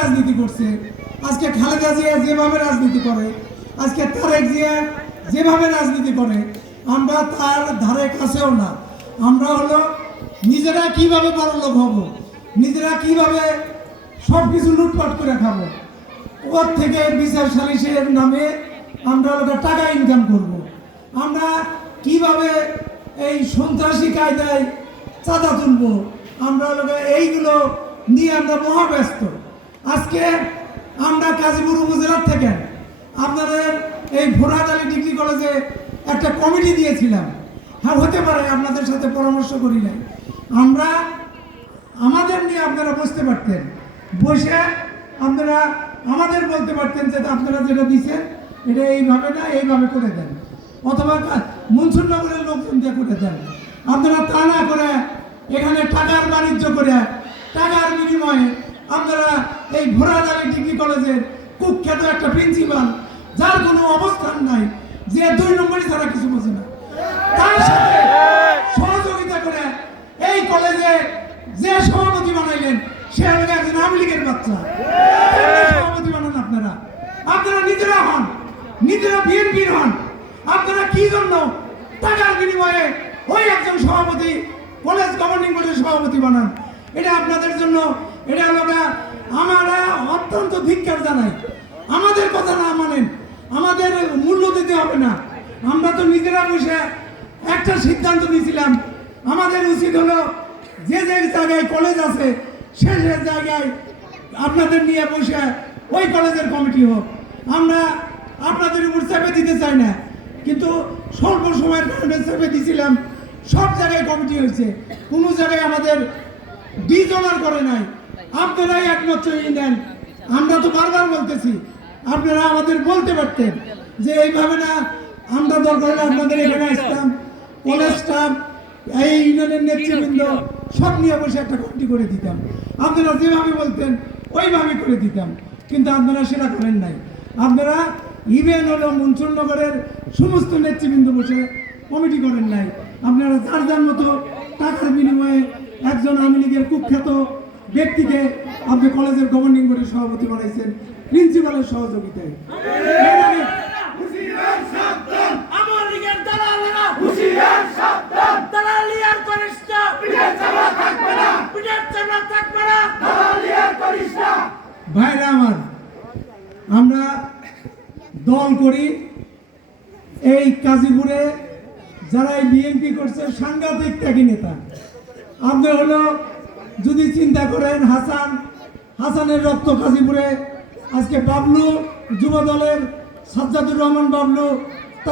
রাজনীতি করছে, আজকে খালেদা জিয়া যেভাবে রাজনীতি করে, আজকে তারেক জিয়া যেভাবে রাজনীতি করে, আমরা তার ধারে কাছেও না। আমরা হলো নিজেরা কিভাবে বড়লোক হব, নিজেরা কিভাবে সব কিছু লুটপাট করে খাবো, ওর থেকে বিচার সালিসের নামে আমরা হলো টাকা ইনকাম করব। আমরা কিভাবে এই সন্ত্রাসী কায়দায় চাঁদা তুলব, আমরা হলো এইগুলো নিয়ে আমরা মহাব্যস্ত। আজকে আমরা গাজীপুর উপজেলার থেকে আপনাদের এই ভোরাডালি ডিগ্রি কলেজে একটা কমিটি দিয়েছিলাম। হ্যাঁ, হতে পারে আপনাদের সাথে পরামর্শ করি নাই, আমরা আমাদের নিয়ে আপনারা বসতে পারতেন, বসে আপনারা আমাদের বলতে পারতেন যে আপনারা যেটা দিচ্ছেন এটা এইভাবে না এইভাবে করে দেন, অথবা মনসুরনগরের লোকজন দিয়ে করে দেন। আপনারা তা না করে এখানে টাকার বাণিজ্য করে টাকার বিনিময়ে আপনারা এই ভোরাডালি ডিগ্রি কলেজের কুখ্যাত একটা প্রিন্সিপাল, যার কোনো অবস্থান নাই, যে 2 নম্বরই ছাড়া কিছু বোঝে না, তার সাথে সহযোগিতা করে এই কলেজে যে সভাপতি বানাইলেন সে হলো একজন আওয়ামী লীগের বাচ্চা। সভাপতি বানান আপনারা, আপনারা নিজেরা হন, নিজেরা বিএনপির হন, আপনারা কি জন্য টাকার বিনিময়ে ওই একজন সভাপতি কলেজ গভর্নিং বোর্ডের সভাপতি বানান? এটা আপনাদের জন্য, এটা হলো আমরা অত্যন্ত ধিক্কার জানাই। আমাদের কথা না মানেন, আমাদের মূল্য দিতে হবে না। আমরা তো নিজেরা বসে একটা সিদ্ধান্ত নিয়েছিলাম, আমাদের উচিত হলো যে যে জায়গায় কলেজ আছে সে সে জায়গায় আপনাদের নিয়ে বসে ওই কলেজের কমিটি হোক। আমরা আপনাদের উপর চেপে দিতে চাই না, কিন্তু স্বল্প সময়ের কারণে চেপে দিয়েছিলাম। সব জায়গায় কমিটি হয়েছে, কোনো জায়গায় আমাদের ডিজনার করে নাই। আপনারাই একমাত্র নেন। আমরা তো বারবার বলতেছি, আপনারা আমাদের বলতে পারতেন যে এইভাবে না, আমরা দরকার হলে আপনাদের এখানে আসতাম, কলেজ স্টাফ, এই ইউনিয়নের নেতৃবৃন্দ সব নিয়ে বসে একটা কমিটি করে দিতাম। আপনারা যেভাবে বলতেন ওইভাবে করে দিতাম, কিন্তু আপনারা সেটা করেন নাই। আপনারা ইভেন হলো মনসুরনগরের সমস্ত নেতৃবৃন্দ বসে কমিটি করেন নাই। আপনারা যার যার মতো টাকার বিনিময়ে একজন আওয়ামী লীগের কুখ্যাত ব্যক্তিকে আপনি কলেজের গভর্নিং বোর্ডের সভাপতি বানাইছেন প্রিন্সিপালের সহযোগিতায়। ভাইরা আমার, আমরা দল করি, এই গাজীপুরে যারা বিএনপি করছে সাংঘাতিক ত্যাগী নেতা। আপনি হলো যদি চিন্তা করেন, হাসানের রক্ত গাজীপুরে, আজকে বাবলু যুব দলের সাজ্জাদুর রহমান বাবলু